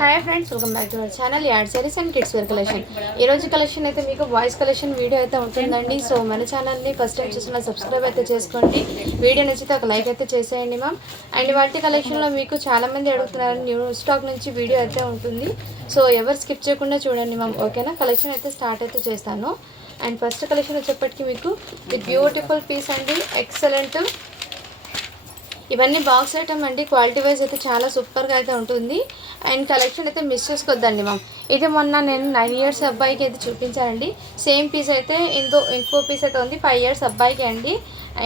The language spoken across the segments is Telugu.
Hi friends, welcome back to our channel ad saris and kids wear collection. ఈ రోజు కలెక్షన్ అయితే మీకు బాయ్స్ కలెక్షన్ వీడియో అయితే ఉంటుందండి. సో మన ఛానల్ని ఫస్ట్ టైం చూసిన సబ్స్క్రైబ్ అయితే చేసుకోండి. వీడియో నచ్చితే ఒక లైక్ అయితే చేసేయండి మ్యామ్. అండ్ వాటి కలెక్షన్లో మీకు చాలామంది అడుగుతున్నారు, న్యూ స్టాక్ నుంచి వీడియో అయితే ఉంటుంది. సో ఎవరు స్కిప్ చేయకుండా చూడండి మ్యామ్, ఓకేనా? కలెక్షన్ అయితే స్టార్ట్ అయితే చేస్తాను. అండ్ ఫస్ట్ కలెక్షన్ వచ్చేప్పటికి మీకు ది బ్యూటిఫుల్ పీస్ అండి, ఎక్సలెంట్. ఇవన్నీ బాక్స్ ఐటమ్ అండి, క్వాలిటీ వైజ్ అయితే చాలా సూపర్గా అయితే ఉంటుంది. అండ్ కలెక్షన్ అయితే మిస్ చేసుకోవద్దండి మ్యామ్. ఇది మొన్న నేను 9 years అబ్బాయికి అయితే చూపించానండి. సేమ్ పీస్ అయితే ఇంకో పీస్ అయితే ఉంది 5 years అబ్బాయికి అండి.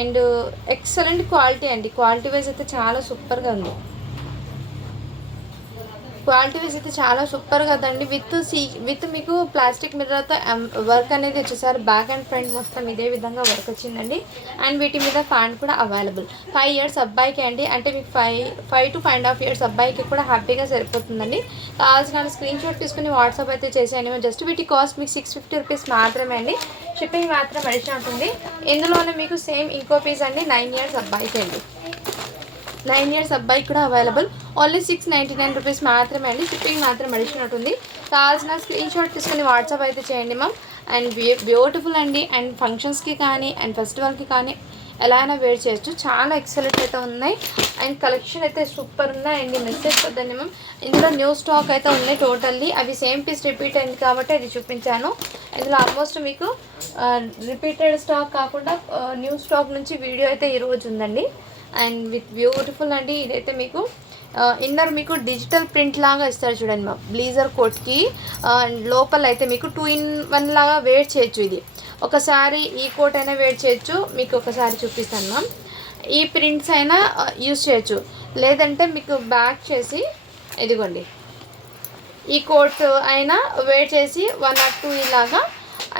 అండ్ ఎక్సలెంట్ క్వాలిటీ అండి, క్వాలిటీ వైజ్ అయితే చాలా సూపర్గా ఉంది. క్వాలిటీ వైజ్ అయితే చాలా సూపర్ కదండి. విత్ మీకు ప్లాస్టిక్ మిర్రర్తో వర్క్ అనేది వచ్చేసారి. బ్యాక్ అండ్ ఫ్రంట్ మొత్తం ఇదే విధంగా వర్క్ వచ్చిందండి. అండ్ వీటి మీద ఫ్యాన్ కూడా అవైలబుల్. 5 years అబ్బాయికి అండి, అంటే మీకు 5 to 5.5 years అబ్బాయికి కూడా హ్యాపీగా సరిపోతుందండి. కావాల్సిన స్క్రీన్ షాట్ తీసుకుని వాట్సాప్ అయితే చేసేయండి. జస్ట్ వీటి కాస్ట్ మీకు 650 రూపీస్ మాత్రమే అండి. షిప్పింగ్ మాత్రం అడిషన్ ఉంటుంది. ఇందులోనే మీకు సేమ్ ఇంకో పీస్ అండి, 9 years అబ్బాయికి అండి. 9 years అబ్బాయికి కూడా అవైలబుల్. ఓన్లీ 699 రూపీస్ మాత్రమే అండి. షిప్పింగ్ మాత్రం అడిషన్ ఉంటుంది. కావాల్సిన స్క్రీన్ షాట్ తీసుకుని వాట్సాప్ అయితే చేయండి మ్యామ్. అండ్ బ్యూటిఫుల్ అండి. అండ్ ఫంక్షన్స్కి కానీ అండ్ ఫెస్టివల్కి కానీ ఎలా అయినా వేర్ చేయొచ్చు. చాలా ఎక్సలెంట్ అయితే ఉన్నాయి. అండ్ కలెక్షన్ అయితే సూపర్ ఉన్నాయండి, మెసేజ్ వద్దండి మ్యామ్. ఇందులో న్యూ స్టాక్ అయితే ఉన్నాయి టోటల్లీ. అవి సేమ్ పీస్ రిపీట్ అయింది కాబట్టి అది చూపించాను. ఇందులో ఆల్మోస్ట్ మీకు రిపీటెడ్ స్టాక్ కాకుండా న్యూ స్టాక్ నుంచి వీడియో అయితే ఈరోజు ఉందండి. అండ్ విత్ బ్యూటిఫుల్ అండి. ఇదైతే మీకు ఇన్నర్ మీకు డిజిటల్ ప్రింట్ లాగా ఇస్తారు చూడండి మ్యామ్. బ్లీజర్ కోట్కి లోపల అయితే మీకు 2-in-1 లాగా వేర్ చేయొచ్చు. ఇది ఒకసారి ఈ కోట్ అయినా వేర్ చేయొచ్చు. మీకు ఒకసారి చూపిస్తాను మ్యామ్. ఈ ప్రింట్స్ అయినా యూస్ చేయొచ్చు, లేదంటే మీకు బ్యాక్ చేసి ఇదిగోండి ఈ కోట్ అయినా వేర్ చేసి 1 or 2 ఇలాగా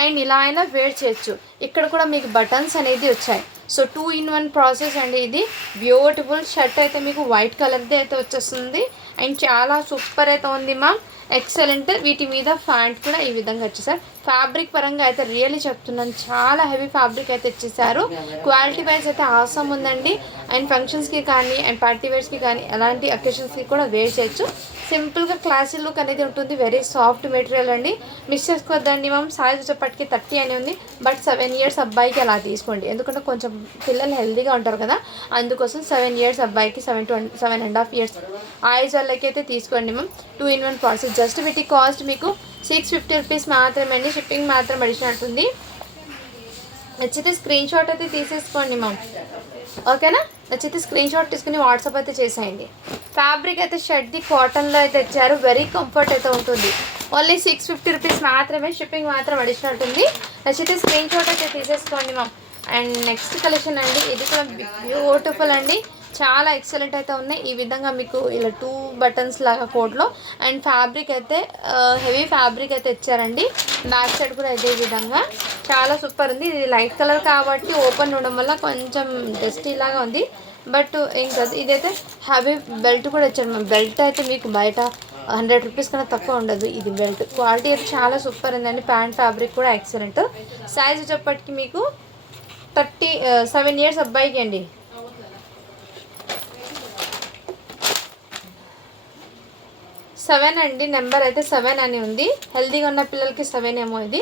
అండ్ ఇలా అయినా వేర్ చేయొచ్చు. ఇక్కడ కూడా మీకు బటన్స్ అనేది వచ్చాయి. సో 2-in-1 ప్రాసెస్ అండి. ఇది బ్యూటిఫుల్ షర్ట్ అయితే మీకు వైట్ కలర్ది అయితే వచ్చేస్తుంది. అండ్ చాలా సూపర్ అయితే ఉంది మ్యామ్, ఎక్సలెంట్. వీటి మీద ప్యాంట్ కూడా ఈ విధంగా వచ్చేసారు. ఫ్యాబ్రిక్ పరంగా అయితే రియల్లీ చెప్తున్నాను, చాలా హెవీ ఫ్యాబ్రిక్ అయితే ఇచ్చేసారు. క్వాలిటీ వైజ్ అయితే ఆసమ్ ఉందండి. అండ్ ఫంక్షన్స్కి కానీ అండ్ పార్టీ వేర్స్కి కానీ ఎలాంటి అకేషన్స్కి కూడా వేర్ చేయొచ్చు. సింపుల్గా క్లాసీ లుక్ అనేది ఉంటుంది. వెరీ సాఫ్ట్ మెటీరియల్ అండి, మిస్ చేసుకోవద్దండి మ్యామ్. సైజ్ వచ్చేప్పటికి 30 అని ఉంది, బట్ 7 years అబ్బాయికి అలా తీసుకోండి. ఎందుకంటే కొంచెం పిల్లలు హెల్తీగా ఉంటారు కదా, అందుకోసం 7 years అబ్బాయికి 7.5 years ఏజ్ వాళ్ళకి అయితే తీసుకోండి మ్యామ్. 2-in-1 process. జస్ట్ వీటి కాస్ట్ మీకు 650 రూపీస్ మాత్రమే అండి. షిప్పింగ్ మాత్రం అడిషన్ ఉంటుంది. నచ్చితే స్క్రీన్ షాట్ అయితే తీసేసుకోండి మ్యామ్, ఓకేనా? నచ్చితే స్క్రీన్ షాట్ తీసుకుని వాట్సాప్ అయితే చేసేయండి. ఫ్యాబ్రిక్ అయితే షర్ట్ది కాటన్లో అయితే ఇచ్చారు. వెరీ కంఫర్ట్ అయితే ఉంటుంది. ఓన్లీ 650 రూపీస్ మాత్రమే. షిప్పింగ్ మాత్రం అడిషన్ ఉంటుంది. నచ్చితే స్క్రీన్ షాట్ అయితే తీసేసుకోండి మ్యామ్. అండ్ నెక్స్ట్ కలెక్షన్ అండి, ఇది కూడా బ్యూటిఫుల్ అండి, చాలా ఎక్సలెంట్ అయితే ఉన్నాయి. ఈ విధంగా మీకు ఇలా 2 buttons లాగా కోడ్లో. అండ్ ఫ్యాబ్రిక్ అయితే హెవీ ఫ్యాబ్రిక్ అయితే ఇచ్చారండి. బ్యాక్ సైడ్ కూడా ఇదే విధంగా చాలా సూపర్ ఉంది. ఇది లైట్ కలర్ కాబట్టి ఓపెన్ ఉండడం వల్ల కొంచెం డస్టీ లాగా ఉంది, బట్ ఇంకా ఇదైతే హెవీ బెల్ట్ కూడా ఇచ్చారు. బెల్ట్ అయితే మీకు బయట 100 రూపీస్ కన్నా తక్కువ ఉండదు. ఇది బెల్ట్ క్వాలిటీ అయితే చాలా సూపర్ ఉందండి. ప్యాంట్ ఫ్యాబ్రిక్ కూడా ఎక్సలెంట్. సైజ్ వచ్చేప్పటికి మీకు 7 years అబ్బాయికి అండి. 7 అండి, నెంబర్ అయితే 7 అని ఉంది. హెల్తీగా ఉన్న పిల్లలకి 7 ఏమో ఇది.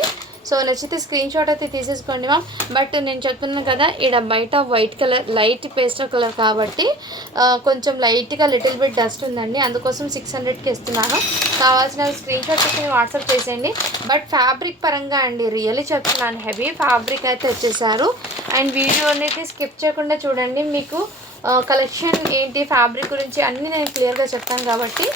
సో నచ్చితే స్క్రీన్ షాట్ అయితే తీసేసుకోండి మ్యామ్. బట్ నేను చెప్తున్నాను కదా, ఇక్కడ బయట white colour light pastel colour కాబట్టి కొంచెం లైట్గా లిటిల్ బిట్ డస్ట్ ఉందండి, అందుకోసం 600కి ఇస్తున్నాను. కావాల్సిన స్క్రీన్ షాట్ తీసుకుని వాట్సాప్ చేసేయండి. బట్ ఫ్యాబ్రిక్ పరంగా అండి రియల్లీ చెప్తున్నాను, హెవీ ఫ్యాబ్రిక్ అయితే వచ్చేసారు. అండ్ వీడియో అనేది స్కిప్ చేయకుండా చూడండి. మీకు కలెక్షన్ ఏంటి, ఫ్యాబ్రిక్ గురించి అన్నీ నేను క్లియర్గా చెప్తాను కాబట్టి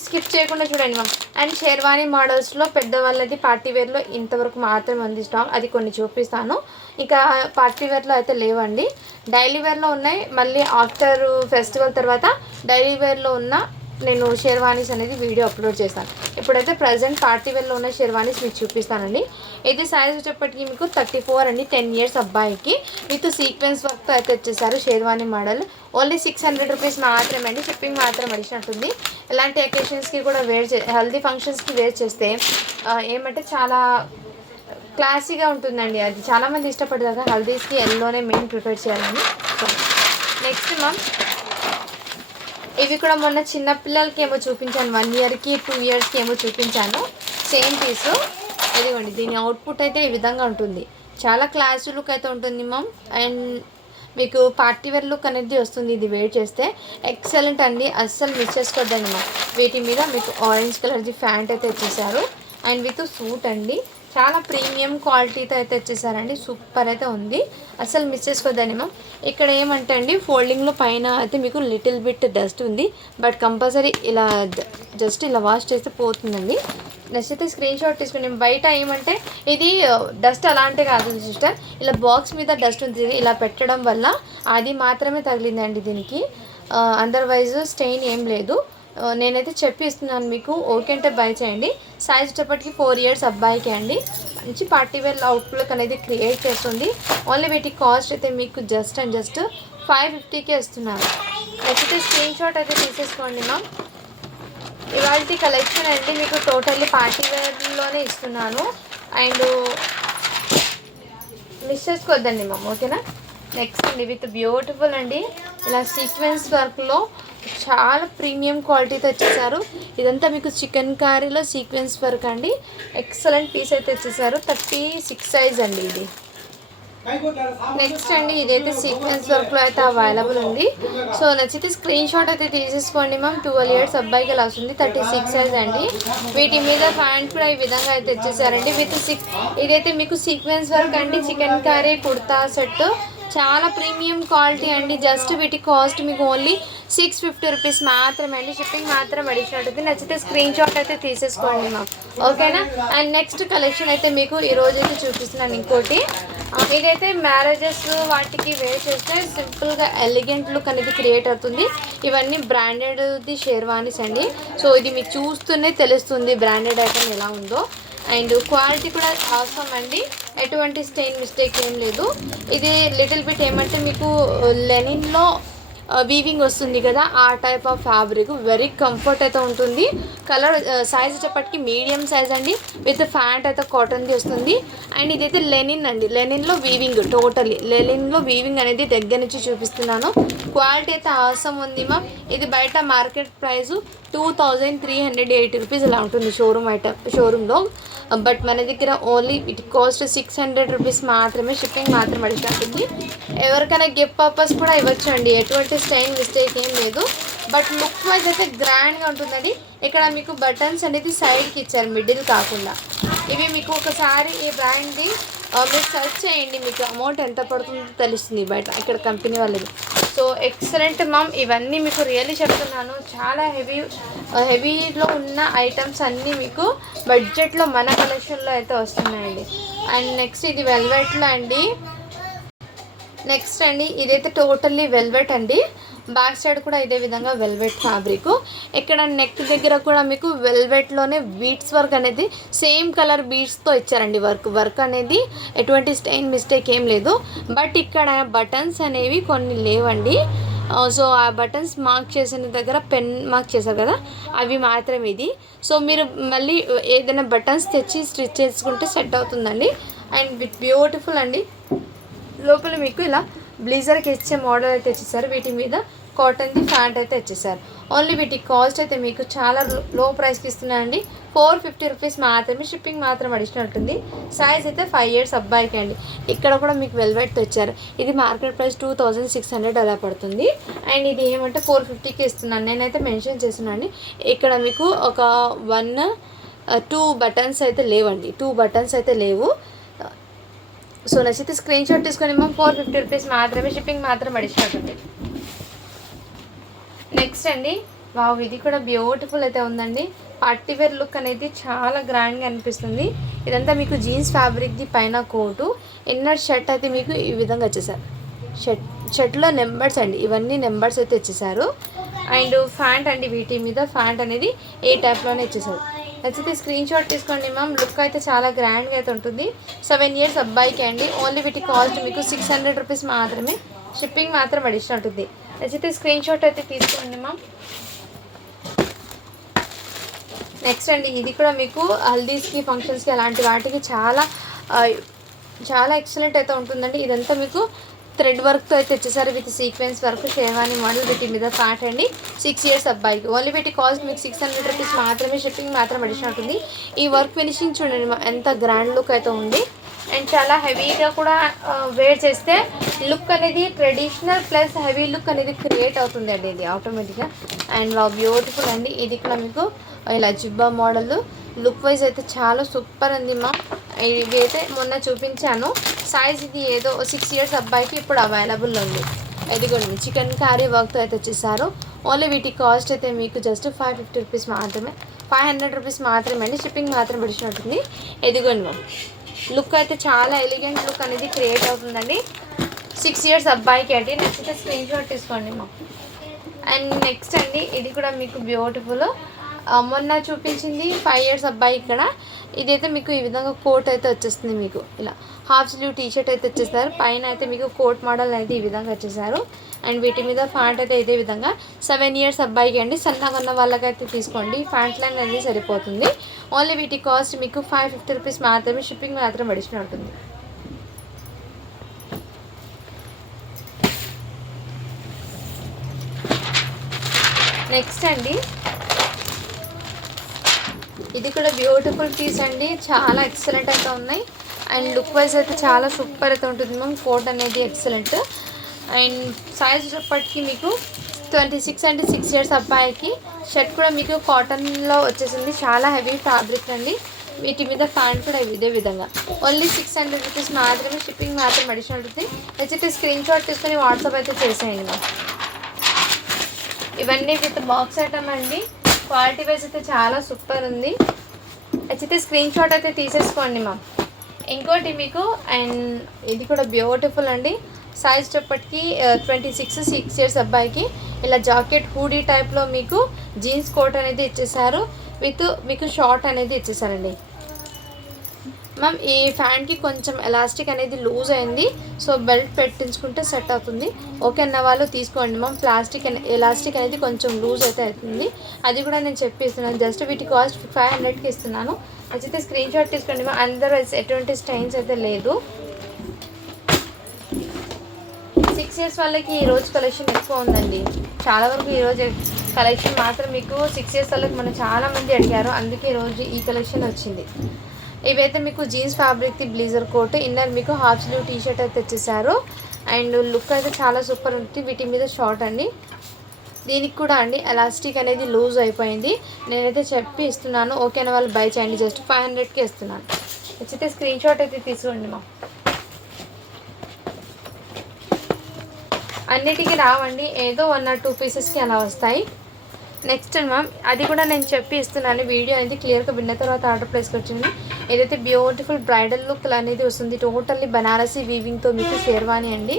స్కిప్ చేయకుండా చూడండి మ్యామ్. అండ్ షేర్వానీ మోడల్స్లో పెద్దవాళ్ళది పార్టీ వేర్లో ఇంతవరకు మాత్రమే ఉంది స్టాక్. అది కొన్ని చూపిస్తాను. ఇంకా పార్టీ వేర్లో అయితే లేవండి, డైలీ వేర్లో ఉన్నాయి. మళ్ళీ ఆఫ్టర్ ఫెస్టివల్ తర్వాత డైలీ వేర్లో ఉన్న నేను షేర్వానీస్ అనేది వీడియో అప్లోడ్ చేస్తాను. ఇప్పుడైతే ప్రజెంట్ పార్టీ వేర్లో ఉన్న షేర్వానీస్ మీకు చూపిస్తానండి. ఇది సైజ్ వచ్చేప్పటికి మీకు 34 అండి. 10 years అబ్బాయికి విత్ సీక్వెన్స్ వర్క్తో అయితే వచ్చేసారు. షేర్వానీ మోడల్ ఓన్లీ 600 రూపీస్ మాత్రమే అండి. షిప్పింగ్ మాత్రం అడిషనట్టుంది. ఇలాంటి అకేషన్స్కి కూడా హెల్దీ ఫంక్షన్స్కి వేర్ చేస్తే ఏమంటే చాలా క్లాసీగా ఉంటుందండి. అది చాలామంది ఇష్టపడతారు. హల్దీస్కి ఎల్లోనే మెయిన్ ప్రిపేర్ చేయాలని. నెక్స్ట్ మ్యామ్ ఇవి కూడా మొన్న చిన్న పిల్లలకి ఏమో చూపించాను, 1 ఇయర్కి 2 ఇయర్స్కి ఏమో చూపించాను. సేమ్ పీసు. ఇదిగోండి, దీని అవుట్పుట్ అయితే ఈ విధంగా ఉంటుంది. చాలా క్లాసీ లుక్ అయితే ఉంటుంది మ్యామ్. అండ్ మీకు పార్టీ వేర్ లుక్ అనేది వస్తుంది ఇది వేర్ చేస్తే. ఎక్సలెంట్ అండి, అస్సలు మిస్ చేసుకోవద్దండి మ్యామ్. వీటి మీద మీకు ఆరెంజ్ కలర్ది ప్యాంట్ అయితే ఇచ్చేసారు. అండ్ విత్ సూట్ అండి, చాలా ప్రీమియం క్వాలిటీతో అయితే వచ్చేసారండి. సూపర్ అయితే ఉంది, అసలు మిస్ చేసుకోవద్దండి మ్యామ్. ఇక్కడ ఏమంటే అండి, ఫోల్డింగ్లో పైన అయితే మీకు లిటిల్ బిట్ డస్ట్ ఉంది. బట్ కంపల్సరీ ఇలా జస్ట్ ఇలా వాష్ చేస్తే పోతుందండి. నచ్చితే స్క్రీన్ షాట్ తీసుకుని. బయట ఏమంటే ఇది డస్ట్ అలాంటి కాదు సిస్టర్, ఇలా బాక్స్ మీద డస్ట్ ఉంది, ఇలా పెట్టడం వల్ల అది మాత్రమే తగిలిందండి దీనికి. అదర్వైజ్ స్టెయిన్ ఏం లేదు. నేనైతే చెప్పి ఇస్తున్నాను మీకు, ఓకే అంటే బై చేయండి. సైజ్ వచ్చేప్పటికి 4 ఇయర్స్ అబ్బాయికి అండి. మంచి పార్టీ వేర్ అవుట్లుక్ అనేది క్రియేట్ చేస్తుంది. ఓన్లీ వీటి కాస్ట్ అయితే మీకు జస్ట్ 550కే ఇస్తున్నాను. నచ్చితే స్క్రీన్ షాట్ అయితే తీసేసుకోండి మ్యామ్. ఇవాళ కలెక్షన్ అండి మీకు టోటల్లీ పార్టీ వేర్లోనే ఇస్తున్నాను. అండ్ మిస్ చేసుకోవద్దండి మ్యామ్, ఓకేనా. నెక్స్ట్ అండి విత్ బ్యూటిఫుల్ అండి, ఇలా సీక్వెన్స్ వర్క్లో చాలా ప్రీమియం క్వాలిటీతో వచ్చేసారు. ఇదంతా మీకు చికెన్ కర్రీలో సీక్వెన్స్ వర్క్ అండి. ఎక్సలెంట్ పీస్ అయితే వచ్చేసారు. 36 సైజ్ అండి ఇది. నెక్స్ట్ అండి ఇదైతే సీక్వెన్స్ వర్క్లో అయితే అవైలబుల్ ఉంది. సో నచ్చితే స్క్రీన్ షాట్ అయితే తీసేసుకోండి మ్యామ్. 12 ఇయర్స్ అబ్బాయికి అలా వస్తుంది. 36 సైజ్ అండి. వీటి మీద ప్యాంట్ కూడా ఈ విధంగా అయితే వచ్చేసారండి. ఇదైతే మీకు సీక్వెన్స్ వర్క్ అండి. చికెన్ కర్రీ కుర్తా సెట్, చాలా ప్రీమియం క్వాలిటీ అండి. జస్ట్ వీటి కాస్ట్ మీకు ఓన్లీ 650 రూపీస్ మాత్రమే అండి. షిప్పింగ్ మాత్రం అడిషనల్ ఉంటుంది. నచ్చితే స్క్రీన్ షాట్ అయితే తీసేసుకోండి మ్యామ్, ఓకేనా. అండ్ నెక్స్ట్ కలెక్షన్ అయితే మీకు ఈరోజు అయితే చూపిస్తున్నాను. ఇంకోటి ఇదైతే మ్యారేజెస్ వాటికి వేర్ చేస్తే సింపుల్గా ఎలిగెంట్ లుక్ అనేది క్రియేట్ అవుతుంది. ఇవన్నీ బ్రాండెడ్ది షేర్వానీస్ అండి. సో ఇది మీకు చూస్తూనే తెలుస్తుంది బ్రాండెడ్ ఐటమ్ ఎలా ఉందో. అండ్ క్వాలిటీ కూడా అవసరం అండి, ఎటువంటి స్టెయిన్ మిస్టేక్ ఏం లేదు. ఇది లిటిల్ బిట్ ఏమంటే మీకు లెనిన్లో వీవింగ్ వస్తుంది కదా, ఆ type of fabric. Very comfort అయితే ఉంటుంది. కలర్ సైజ్ వచ్చేప్పటికి మీడియం సైజ్ అండి. విత్ ప్యాంట్ అయితే కాటన్ది వస్తుంది. అండ్ ఇదైతే లెనిన్ అండి, లెనిన్లో వీవింగ్, టోటలీ లెనిన్లో వీవింగ్ అనేది దగ్గర నుంచి చూపిస్తున్నాను. క్వాలిటీ అయితే అవసరం ఉంది మ్యామ్. ఇది బయట మార్కెట్ ప్రైస్ 2380 రూపీస్ ఇలా ఉంటుంది షోరూంలో. బట్ మన దగ్గర ఓన్లీ ఇట్ కాస్ట్ 600 రూపీస్ మాత్రమే. షిప్పింగ్ మాత్రం అడిగినట్టుంది. ఎవరికైనా గిఫ్ట్ పర్పస్ కూడా ఇవ్వచ్చు అండి, ఎటువంటి స్టైన్ మిస్టేక్ ఏం లేదు. బట్ లుక్ వైజ్ అయితే గ్రాండ్గా ఉంటుందండి. ఇక్కడ మీకు బటన్స్ అనేది సైడ్కి ఇచ్చారు, మిడిల్ కాకుండా. ఇవి మీకు ఒకసారి ఈ బ్రాండ్ది మీరు సెర్చ్ చేయండి, మీకు అమౌంట్ ఎంత పడుతుందో తెలుస్తుంది బయట ఇక్కడ కంపెనీ వాళ్ళది. So excellent ma'am. ఇవన్నీ మీకు రియల్లీ చెప్తున్నాను, చాలా హెవీలో ఉన్న ఐటమ్స్ అన్నీ మీకు బడ్జెట్లో మన కలెక్షన్లో అయితే వస్తున్నాయండి. అండ్ నెక్స్ట్ ఇది వెల్వెట్లో అండి. నెక్స్ట్ అండి ఇదైతే టోటల్లీ వెల్వెట్ అండి. బ్యాక్ సైడ్ కూడా ఇదే విధంగా వెల్వెట్ ఫ్యాబ్రిక్. ఇక్కడ నెక్ దగ్గర కూడా మీకు వెల్వెట్లోనే బీడ్స్ వర్క్ అనేది సేమ్ కలర్ బీడ్స్తో ఇచ్చారండి. వర్క్ అనేది ఎటువంటి స్టెయిన్ మిస్టేక్ ఏం లేదు. బట్ ఇక్కడ బటన్స్ అనేవి కొన్ని లేవండి. సో ఆ బటన్స్ మార్క్ చేసిన దగ్గర పెన్ మార్క్ చేశారు కదా, అవి మాత్రం ఇది. సో మీరు మళ్ళీ ఏదైనా బటన్స్ తెచ్చి స్టిచ్ చేసుకుంటే సెట్ అవుతుందండి. అండ్ విత్ బ్యూటిఫుల్ అండి. లోపల మీకు ఇలా బ్లీజర్కి ఇచ్చే మోడల్ అయితే ఇచ్చేసారు. వీటి మీద కాటన్ది ప్యాంట్ అయితే ఇచ్చేసారు. ఓన్లీ వీటి కాస్ట్ అయితే మీకు చాలా లో ప్రైస్కి ఇస్తున్నాయండి. 450 రూపీస్ మాత్రమే. షిప్పింగ్ మాత్రం అడిషనల్ ఉంటుంది. సైజ్ అయితే 5 ఇయర్స్ అబ్బాయికి అండి. ఇక్కడ కూడా మీకు వెల్వెట్తో ఇచ్చారు. ఇది మార్కెట్ ప్రైస్ 2600 అలా పడుతుంది. అండ్ ఇది ఏమంటే 450కి ఇస్తున్నాను. నేనైతే మెన్షన్ చేస్తున్నాను అండి. ఇక్కడ మీకు ఒక 2 బటన్స్ అయితే లేవండి, 2 బటన్స్ అయితే లేవు. సో నచ్చితే స్క్రీన్ షాట్ తీసుకొని 450 రూపీస్ మాత్రమే. షిప్పింగ్ మాత్రం అడిషనల్ ఉంటుంది. నెక్స్ట్ అండి, వావ్, ఇది కూడా బ్యూటిఫుల్ అయితే ఉందండి. పార్టీ వేర్ లుక్ అనేది చాలా గ్రాండ్గా అనిపిస్తుంది. ఇదంతా మీకు జీన్స్ ఫ్యాబ్రిక్ది పైన కోటు, ఇన్నర్ షర్ట్ అయితే మీకు ఈ విధంగా వచ్చేసారు. షర్ట్లో నెంబర్స్ అండి, ఇవన్నీ నెంబర్స్ అయితే ఇచ్చేసారు. అండ్ ఫ్యాంట్ అండి, వీటి మీద ఫ్యాంట్ అనేది ఏ టైప్లోనే ఇచ్చేసారు. నచ్చితే స్క్రీన్ షాట్ తీసుకోండి మ్యామ్. లుక్ అయితే చాలా గ్రాండ్గా అయితే ఉంటుంది. 7 ఇయర్స్ అబ్బాయికి అండి. ఓన్లీ వీటి కాస్ట్ మీకు 600 రూపీస్ మాత్రమే. షిప్పింగ్ మాత్రం అడిషనల్ ఉంటుంది. నచ్చితే స్క్రీన్ షాట్ అయితే తీసుకోండి మ్యామ్. నెక్స్ట్ అండి ఇది కూడా మీకు హల్దీస్కి, ఫంక్షన్స్కి అలాంటి వాటికి చాలా ఎక్సలెంట్ అయితే ఉంటుందండి. ఇదంతా మీకు థ్రెడ్ వర్క్తో అయితే వచ్చేసారు with sequence work sherwani model. వీటి మీద ఫ్యాట్ అండి 6 ఇయర్స్ అబ్బాయికి. ఓన్లీ వీటి కాస్ట్ మీకు 600 రూపీస్ మాత్రమే. షిప్పింగ్ మాత్రం అడిషనల్ ఉంటుంది. ఈ వర్క్ ఫినిషింగ్ చూడండి ఎంత గ్రాండ్ లుక్ అయితే ఉంది. అండ్ చాలా హెవీగా కూడా వేర్ చేస్తే లుక్ అనేది ట్రెడిషనల్ ప్లస్ హెవీ లుక్ అనేది క్రియేట్ అవుతుంది అండి ఇది ఆటోమేటిక్గా. అండ్ బ్యూటిఫుల్ అండి. ఇది కూడా మీకు ఇలా జిబ్బా మోడల్ లుక్ వైజ్ అయితే చాలా సూపర్ ఉంది మా. ఇది అయితే మొన్న చూపించాను. సైజ్ ఇది ఏదో 6 ఇయర్స్ అబ్బాయికి ఇప్పుడు అవైలబుల్ ఉంది. ఇదిగోండి చికెన్ కర్రీ వర్క్తో అయితే వచ్చేసారు. ఓన్లీ వీటి కాస్ట్ అయితే మీకు జస్ట్ 550 రూపీస్ మాత్రమే, 500 రూపీస్ మాత్రమే అండి. షిప్పింగ్ మాత్రం పడిచినట్టుంది. ఇదిగోండి మ్యామ్ లుక్ అయితే చాలా ఎలిగెంట్ లుక్ అనేది క్రియేట్ అవుతుందండి 6 ఇయర్స్ అబ్బాయికి అండి. నచ్చితే స్క్రీన్ షాట్ తీసుకోండి మా. అండ్ నెక్స్ట్ అండి ఇది కూడా మీకు బ్యూటిఫుల్ మొన్న చూపించింది 5 ఇయర్స్ అబ్బాయి. ఇక్కడ ఇదైతే మీకు ఈ విధంగా కోట్ అయితే వచ్చేస్తుంది. మీకు ఇలా హాఫ్ స్లీవ్ టీషర్ట్ అయితే వచ్చేస్తారు. పైన అయితే మీకు కోట్ మోడల్ అయితే ఈ విధంగా వచ్చేసారు. అండ్ వీటి మీద ఫ్యాంట్ అయితే ఇదే విధంగా 7 ఇయర్స్ అబ్బాయికి అండి. సన్నగా ఉన్న వాళ్ళకైతే తీసుకోండి, ఫ్యాంట్ లైన్ అనేది సరిపోతుంది. ఓన్లీ వీటి కాస్ట్ మీకు 550 రూపీస్ మాత్రమే. షిప్పింగ్ మాత్రం అడిషనల్ ఉంటుంది. నెక్స్ట్ అండి ఇది కూడా బ్యూటిఫుల్ పీస్ అండి. చాలా ఎక్సలెంట్ అయితే ఉన్నాయి. అండ్ లుక్ వైజ్ అయితే చాలా సూపర్ అయితే ఉంటుంది మ్యామ్. కోట్ అనేది ఎక్సలెంట్. అండ్ సైజ్ వచ్చేప్పటికి మీకు 26 అంటే 6 ఇయర్స్ అబ్బాయికి. షర్ట్ కూడా మీకు కాటన్లో వచ్చేసింది. చాలా హెవీ ఫ్యాబ్రిక్ అండి. వీటి మీద ప్యాంట్ కూడా ఇదే విధంగా. ఓన్లీ 600 రూపీస్ మాత్రమే. షిప్పింగ్ మాత్రం అడిషనల్ ఉంటుంది. అయితే స్క్రీన్ షాట్ తీసుకొని వాట్సాప్ అయితే చేసేయండి మ్యామ్. ఇవన్నీ విత్ బాక్స్ ఐటమ్ అండి. క్వాలిటీ వైజ్ అయితే చాలా సూపర్ ఉంది. అయితే స్క్రీన్ షాట్ అయితే తీసేసుకోండి మ్యామ్. ఇంకోటి మీకు అండ్ ఇది కూడా బ్యూటిఫుల్ అండి. సైజ్ చెప్పటికి 26 6 ఇయర్స్ అబ్బాయికి. ఇలా జాకెట్ హూడీ టైప్లో మీకు జీన్స్ కోట్ అనేది ఇచ్చేసారు. విత్ మీకు షార్ట్ అనేది ఇచ్చేసారండి మ్యామ్. ఈ ఫ్యాంట్కి కొంచెం ఎలాస్టిక్ అనేది లూజ్ అయింది. సో బెల్ట్ పెట్టించుకుంటే సెట్ అవుతుంది. ఓకే అన్న వాళ్ళు తీసుకోండి మ్యామ్. ఎలాస్టిక్ అనేది కొంచెం లూజ్ అయితే అవుతుంది. అది కూడా నేను చెప్పిస్తున్నాను. జస్ట్ వీటి కాస్ట్ 500కి ఇస్తున్నాను. అయితే స్క్రీన్ షాట్ తీసుకోండి మ్యామ్. అదర్వైజ్ ఎటువంటి స్టైన్స్ అయితే లేదు. 6 ఇయర్స్ వాళ్ళకి ఈరోజు కలెక్షన్ ఎక్కువ ఉందండి. చాలా వరకు ఈరోజు కలెక్షన్ మాత్రం మీకు 6 ఇయర్స్ వాళ్ళకి మనం చాలామంది అడిగారు. అందుకే ఈరోజు ఈ కలెక్షన్ వచ్చింది. ఇవైతే మీకు జీన్స్ ఫ్యాబ్రిక్ది బ్లీజర్ కోట్, ఇన్నర్ మీకు హాఫ్ స్లీవ్ టీషర్ట్ అయితే తెచ్చేసారు. అండ్ లుక్ అయితే చాలా సూపర్ ఉంటుంది. వీటి మీద షార్ట్ అండి. దీనికి కూడా అండి ఎలాస్టిక్ అనేది లూజ్ అయిపోయింది. నేనైతే చెప్పి ఇస్తున్నాను. ఓకేనా వాళ్ళు బై చేయండి. జస్ట్ 500కి ఇస్తున్నాను. అయితే స్క్రీన్ షాట్ అయితే తీసుకోండి మా. అన్నిటికీ రావండి, ఏదో 1 or 2 పీసెస్కి అలా వస్తాయి. నెక్స్ట్ మ్యామ్ అది కూడా నేను చెప్పి ఇస్తున్నాను. వీడియో అనేది క్లియర్గా విన్న తర్వాత ఆర్డర్ ప్లేస్కి వచ్చింది. ఏదైతే బ్యూటిఫుల్ బ్రైడల్ లుక్ అనేది వస్తుంది. టోటల్లీ బనారసీ వీవింగ్తో మీకు షేర్వానీ అండి.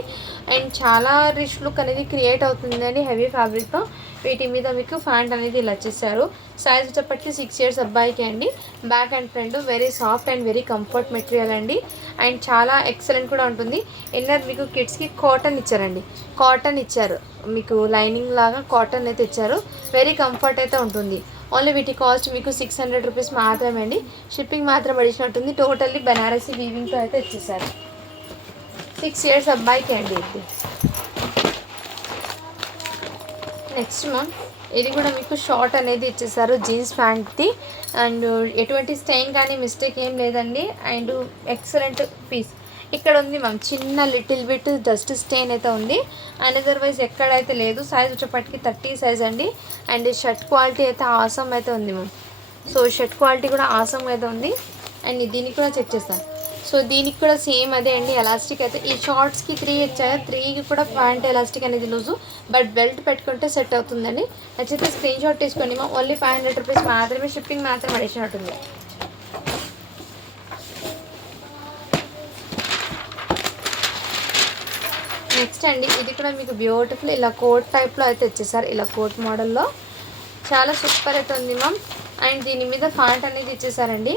అండ్ చాలా రిచ్ లుక్ అనేది క్రియేట్ అవుతుందండి హెవీ ఫ్యాబ్రిక్తో. వీటి మీద మీకు ఫ్యాంట్ అనేది ఇలా వచ్చేసారు. సైజ్ వచ్చేప్పటికి 6 ఇయర్స్ అబ్బాయికి అండి. Back and front very soft and very comfort material అండి. అండ్ చాలా ఎక్సలెంట్ కూడా ఉంటుంది. ఇన్నర్ మీకు కిడ్స్కి కాటన్ ఇచ్చారండి. కాటన్ ఇచ్చారు మీకు లైనింగ్ లాగా కాటన్ అయితే ఇచ్చారు. వెరీ కంఫర్ట్ అయితే ఉంటుంది. ఓన్లీ వీటి కాస్ట్ మీకు 600 రూపీస్ మాత్రమే అండి. షిప్పింగ్ మాత్రం అడిచినట్టుంది. టోటల్లీ బనారసీ వీవింగ్తో అయితే ఇచ్చేసారు. 6 ఇయర్స్ అబ్బాయికి అండి ఇది. నెక్స్ట్ మ్యామ్ ఇది కూడా మీకు షార్ట్ అనేది ఇచ్చేసారు జీన్స్ ప్యాంట్ది. అండ్ ఎటువంటి స్టైన్ కానీ మిస్టేక్ ఏం లేదండి. అండ్ ఎక్సలెంట్ పీస్ ఇక్కడ ఉంది మ్యామ్. చిన్న లిటిల్ బిట్ డస్ట్ స్టెయిన్ అయితే ఉంది. అండ్ అదర్వైజ్ ఎక్కడైతే లేదు. సైజ్ వచ్చేప్పటికి 30 సైజ్ అండి. అండ్ షర్ట్ క్వాలిటీ అయితే ఆసమ్ అయితే ఉంది మ్యామ్. సో షర్ట్ క్వాలిటీ కూడా ఆసమ్ అయితే ఉంది. అండ్ దీనికి కూడా చెక్ చేస్తాను. సో దీనికి కూడా సేమ్ అదే అండి. ఎలాస్టిక్ అయితే ఈ షార్ట్స్కి 3 ఇచ్చారు. 3కి కూడా ప్యాంట్ ఎలాస్టిక్ అనేది లూజు, బట్ బెల్ట్ పెట్టుకుంటే సెట్ అవుతుందండి. నచ్చితే స్క్రీన్ షాట్ తీసుకోండి మా. ఓన్లీ 500 రూపీస్ మాత్రమే. షిప్పింగ్ మాత్రం అడిచినట్టుంది. నెక్స్ట్ అండి ఇది కూడా మీకు బ్యూటిఫుల్ ఇలా కోట్ టైప్లో అయితే వచ్చేసారు. ఇలా కోట్ మోడల్లో చాలా సూపర్ అయితే ఉంది మ్యామ్. అండ్ దీని మీద ఫ్యాంట్ అనేది ఇచ్చేసారండి.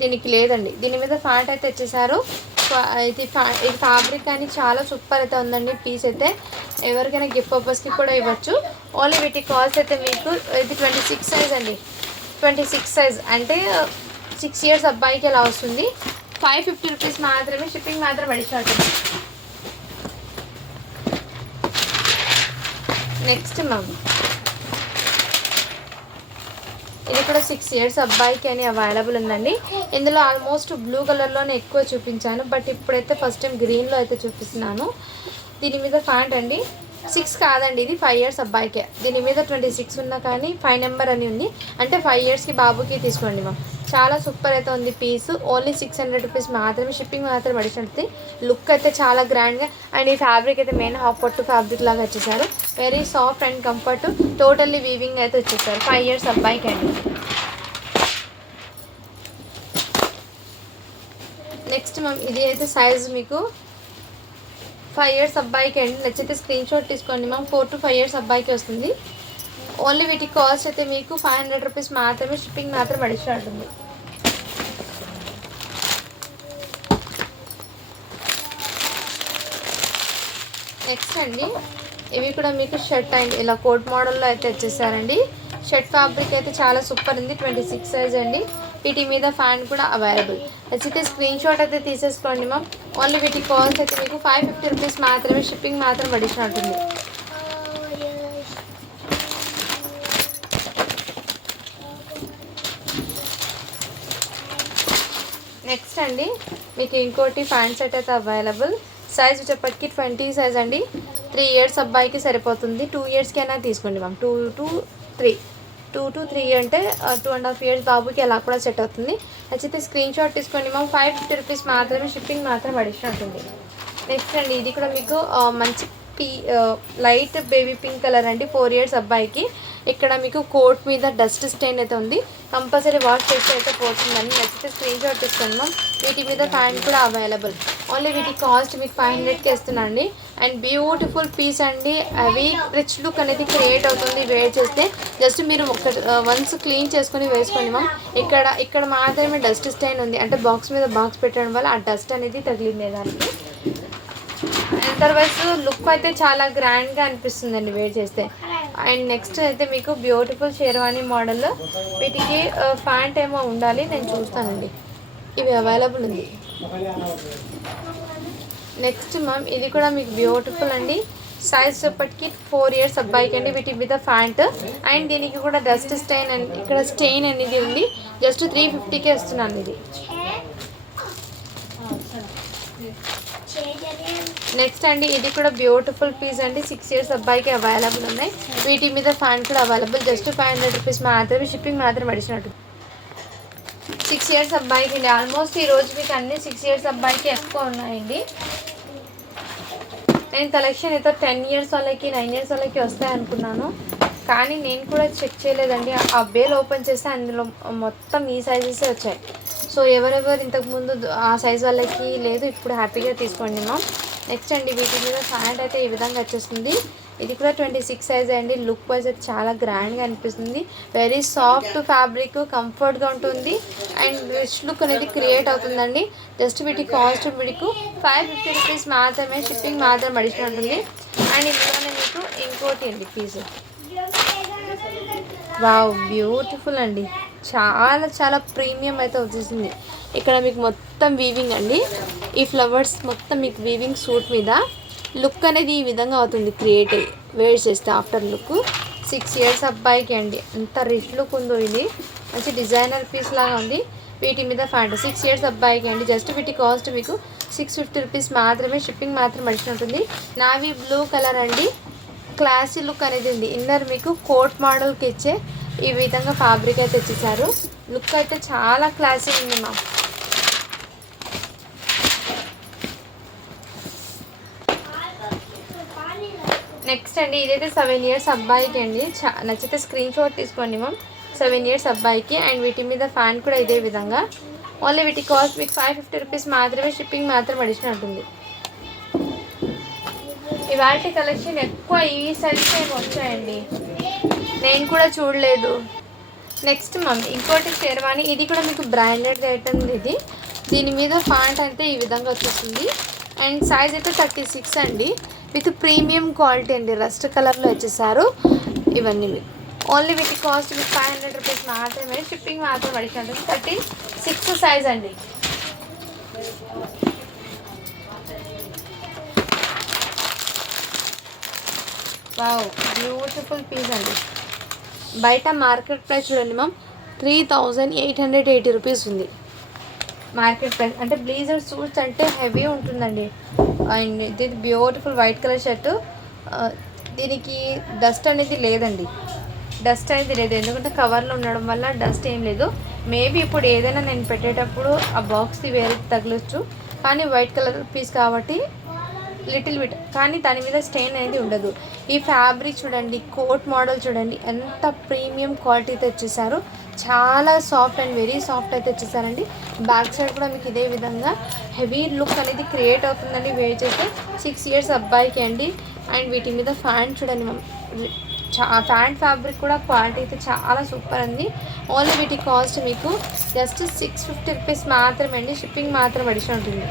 దీనికి లేదండి. దీని మీద ఫ్యాంట్ అయితే ఇచ్చేసారు. ఇది ఫ్యాబ్రిక్ అని చాలా సూపర్ అయితే ఉందండి. పీస్ అయితే ఎవరికైనా గిఫ్ట్ పర్పస్కి కూడా ఇవ్వచ్చు. ఓన్లీ వీటి కాస్ట్ అయితే మీకు ఇది 26 సైజ్ అండి. 26 సైజ్ అంటే 6 ఇయర్స్ అబ్బాయికి ఎలా వస్తుంది. 550 రూపీస్ మాత్రమే, షిప్పింగ్ మాత్రం అడిషనల్ ఉంటుంది. నెక్స్ట్ మ్యామ్ ఇది కూడా 6 years అబ్బాయికి అని అవైలబుల్ ఉందండి. ఇందులో ఆల్మోస్ట్ బ్లూ కలర్లోనే ఎక్కువ చూపించాను, బట్ ఇప్పుడైతే ఫస్ట్ టైం గ్రీన్లో అయితే చూపిస్తున్నాను. దీని మీద ప్యాంట్ అండి 6 కాదండి, ఇది 5 years అబ్బాయికే. దీని మీద 26 ఉన్నా కానీ 5 నెంబర్ అని ఉంది, అంటే 5 yearsకి బాబుకి తీసుకోండి మ్యామ్. చాలా సూపర్ అయితే ఉంది పీస్. ఓన్లీ 600 రూపీస్ మాత్రమే, షిప్పింగ్ మాత్రం అడిషనల్. లుక్ అయితే చాలా గ్రాండ్గా, అండ్ ఈ ఫ్యాబ్రిక్ అయితే మెయిన్ హాఫ్ పట్టు ఫ్యాబ్రిక్ లాగా వచ్చేసారు. Very soft and comfort, totally weaving అయితే వచ్చేసారు. 5 years అబ్బాయికి అండి. నెక్స్ట్ మ్యామ్ ఇది అయితే సైజ్ మీకు 5 years అబ్బాయికి అండి. నచ్చితే స్క్రీన్ షాట్ తీసుకోండి మ్యామ్. 4 to 5 years అబ్బాయికి వస్తుంది. ఓన్లీ వీటి కాస్ట్ అయితే మీకు 500 రూపీస్ మాత్రమే, షిప్పింగ్ మాత్రం అడిషనల్ ఉంటుంది. నెక్స్ట్ అండి ఇవి కూడా మీకు షర్ట్ అండి, ఇలా కోట్ మోడల్లో అయితే వచ్చేసారండి. షర్ట్ ఫ్యాబ్రిక్ అయితే చాలా సూపర్ ఉంది. 26 సైజ్ అండి. వీటి మీద ఫ్యాన్ కూడా అవైలబుల్. నచ్చితే స్క్రీన్ షాట్ అయితే తీసేసుకోండి మ్యామ్. ఓన్లీ వీటి కాస్ట్ అయితే మీకు 550 రూపీస్ మాత్రమే, షిప్పింగ్ మాత్రం అడిషనల్ ఉంటుంది. నెక్స్ట్ అండి మీకు ఇంకోటి ప్యాంట్ సెట్ అయితే అవైలబుల్. సైజ్ వచ్చేప్పటికి 20 సైజ్ అండి. 3 years అబ్బాయికి సరిపోతుంది. 2 yearsకి అయినా తీసుకోండి మ్యామ్. 2 to 3 అంటే 2.5 years బాబుకి అలా కూడా సెట్ అవుతుంది. నచ్చితే స్క్రీన్ షాట్ తీసుకోండి మ్యామ్. 550 రూపీస్ మాత్రమే, షిప్పింగ్ మాత్రం అడిషనల్ ఉంటుంది. నెక్స్ట్ అండి ఇది కూడా మీకు మంచి లైట్ బేబీ పింక్ కలర్ అండి. 4 years అబ్బాయికి. ఇక్కడ మీకు కోట్ మీద డస్ట్ స్టెయిన్ అయితే ఉంది, కంపల్సరీ వాష్ చేస్తే అయితే పోతుందండి. నచ్చితే స్క్రీన్ షాట్ తీసుకోండి మ్యామ్. వీటి మీద ప్యాంట్ కూడా అవైలబుల్. ఓన్లీ వీటి కాస్ట్ మీకు 500కి ఇస్తున్నాండి. అండ్ బ్యూటిఫుల్ పీస్ అండి. అవి రిచ్ లుక్ అనేది క్రియేట్ అవుతుంది వేర్ చేస్తే. జస్ట్ మీరు వన్స్ క్లీన్ చేసుకొని వేసుకోండి మ్యామ్. ఇక్కడ మాత్రమే డస్ట్ స్టెయిన్ ఉంది, అంటే బాక్స్ మీద బాక్స్ పెట్టడం వల్ల ఆ డస్ట్ అనేది తగిలింది దానికి. అదర్వైజ్ లుక్ అయితే చాలా గ్రాండ్గా అనిపిస్తుందండి వేర్ చేస్తే. అండ్ నెక్స్ట్ అయితే మీకు బ్యూటిఫుల్ షేర్వానీ మోడల్. వీటికి ప్యాంట్ ఏమో ఉండాలి, నేను చూస్తానండి. ఇవి అవైలబుల్ ఉంది. నెక్స్ట్ మ్యామ్ ఇది కూడా మీకు బ్యూటిఫుల్ అండి. సైజ్ చెప్పటికి 4 years అబ్బాయికి అండి. వీటి మీద ప్యాంట్, అండ్ దీనికి కూడా డస్ట్ స్టెయిన్ అండ్ ఇక్కడ స్టెయిన్ అనేది ఉంది. జస్ట్ 350కే వస్తున్నాను ఇది. నెక్స్ట్ అండి ఇది కూడా బ్యూటిఫుల్ పీస్ అండి. 6 years అబ్బాయికి అవైలబుల్ ఉన్నాయి. వీటి మీద ఫ్యాన్ కూడా అవైలబుల్. జస్ట్ 500 రూపీస్ మాత్రమే, షిప్పింగ్ మాత్రం అడిషనల్. 6 years అబ్బాయికి అండి. ఆల్మోస్ట్ ఈ రోజు మీకు అన్ని 6 years అబ్బాయికి ఎక్కువ ఉన్నాయండి. నేను కలెక్షన్ అయితే 10 years వాళ్ళకి 9 years వాళ్ళకి వస్తాయి అనుకున్నాను, కానీ నేను కూడా చెక్ చేయలేదండి. ఆ బేల్ ఓపెన్ చేస్తే అందులో మొత్తం ఈ సైజెసే వచ్చాయి. సో ఎవరెవరు ఇంతకుముందు ఆ సైజ్ వాళ్ళకి లేదు, ఇప్పుడు హ్యాపీగా తీసుకోండి మ్యామ్. నెక్స్ట్ అండి వీటి మీద ప్యాంట్ అయితే ఈ విధంగా వచ్చేస్తుంది. ఇది కూడా 26 సైజ్ అండి. లుక్ వైజ్ అయితే చాలా గ్రాండ్గా అనిపిస్తుంది. వెరీ సాఫ్ట్ ఫ్యాబ్రిక్, కంఫర్ట్గా ఉంటుంది, అండ్ రిచ్ లుక్ అనేది క్రియేట్ అవుతుందండి. జస్ట్ వీటి కాస్ట్ మీకు 550 రూపీస్ మాత్రమే, షిప్పింగ్ మాత్రం అడిషనల్ ఉంటుంది. అండ్ ఇందులోనే మీకు ఇంకోటి అండి పీస్. వావ్, బ్యూటిఫుల్ అండి. చాలా చాలా ప్రీమియం అయితే వచ్చేసింది. ఇక్కడ మీకు మొత్తం వీవింగ్ అండి. ఈ ఫ్లవర్స్ మొత్తం మీకు వీవింగ్ సూట్ మీద లుక్ అనేది ఈ విధంగా అవుతుంది క్రియేట్ అయ్యి వేర్ చేస్తే ఆఫ్టర్ లుక్. 6 years అబ్బాయికి అండి. ఎంత రిచ్ లుక్ ఉందో ఇది, మంచి డిజైనర్ పీస్ లాగా ఉంది. వీటి మీద ప్యాంట్ 6 years అబ్బాయికి అండి. జస్ట్ వీటి కాస్ట్ మీకు 650 రూపీస్ మాత్రమే, షిప్పింగ్ మాత్రం అడిషనల్ ఉంటుంది. నావీ బ్లూ కలర్ అండి. క్లాసీ లుక్ అనేది ఉంది. ఇన్నర్ మీకు కోట్ మోడల్కి ఇచ్చే ఈ విధంగా ఫ్యాబ్రిక్ అయితే ఇచ్చేసారు. లుక్ అయితే చాలా క్లాసీ ఉంది మా. నెక్స్ట్ అండి ఇదైతే 7 years అబ్బాయికి అండి. నచ్చితే స్క్రీన్ షాట్ తీసుకోండి మ్యామ్. 7 years అబ్బాయికి. అండ్ వీటి మీద ఫ్యాన్ కూడా ఇదే విధంగా. ఓన్లీ వీటి కాస్ట్ మీకు 550 రూపీస్ మాత్రమే, షిప్పింగ్ మాత్రం అడిషనల్ ఉంటుంది. ఇవాల్టి కలెక్షన్ ఎక్కువ ఈ సైజ్ ఏమి వచ్చాయండి, నేను కూడా చూడలేదు. నెక్స్ట్ మ్యామ్ ఇంకోటి షేర్వాణి. ఇది కూడా మీకు బ్రాండెడ్ ఐటమ్ ఇది. దీని మీద ప్యాంట్ అయితే ఈ విధంగా వచ్చేస్తుంది. అండ్ సైజ్ అయితే 36 అండి. విత్ ప్రీమియం క్వాలిటీ అండి. రస్ట్ కలర్లో వచ్చేసారు ఇవన్నీ. ఓన్లీ వీటి కాస్ట్ మీకు 500 రూపీస్ మాత్రమే, షిప్పింగ్ మాత్రం అడిషనల్. 36 సైజ్ అండి. వావ్, బ్యూటిఫుల్ పీస్ అండి. బయట మార్కెట్ ప్రైస్ చూడండి మ్యామ్ 3880 రూపీస్ ఉంది మార్కెట్ ప్రైస్. అంటే బ్లేజర్ సూట్స్ అంటే హెవీ ఉంటుందండి. అండ్ ఇది బ్యూటిఫుల్ వైట్ కలర్ షర్టు. దీనికి డస్ట్ అనేది లేదండి, డస్ట్ అనేది లేదు, ఎందుకంటే కవర్లో ఉండడం వల్ల డస్ట్ ఏం లేదు. మేబీ ఇప్పుడు ఏదైనా నేను పెట్టేటప్పుడు ఆ బాక్స్ది వేరే తగలొచ్చు, కానీ వైట్ కలర్ పీస్ కాబట్టి లిటిల్ బిట్, కానీ దాని మీద స్టెయిన్ అనేది ఉండదు. ఈ ఫ్యాబ్రిక్ చూడండి, కోట్ మోడల్ చూడండి, ఎంత ప్రీమియం క్వాలిటీతో వచ్చేసారు. చాలా సాఫ్ట్ అండ్ వెరీ సాఫ్ట్ అయితే వచ్చేసారండి. బ్యాక్ సైడ్ కూడా మీకు ఇదే విధంగా హెవీ లుక్ అనేది క్రియేట్ అవుతుందండి వేర్ చేస్తే. 6 years అబ్బాయికి అండి. అండ్ వీటి మీద ఫ్యాంట్ చూడండి మ్యామ్, ఫ్యాంట్ ఫ్యాబ్రిక్ కూడా క్వాలిటీ అయితే చాలా సూపర్ అండి. ఓన్లీ వీటి కాస్ట్ మీకు జస్ట్ 650 రూపీస్ మాత్రమే అండి. షిప్పింగ్ మాత్రం అడిషన్ ఉంటుంది.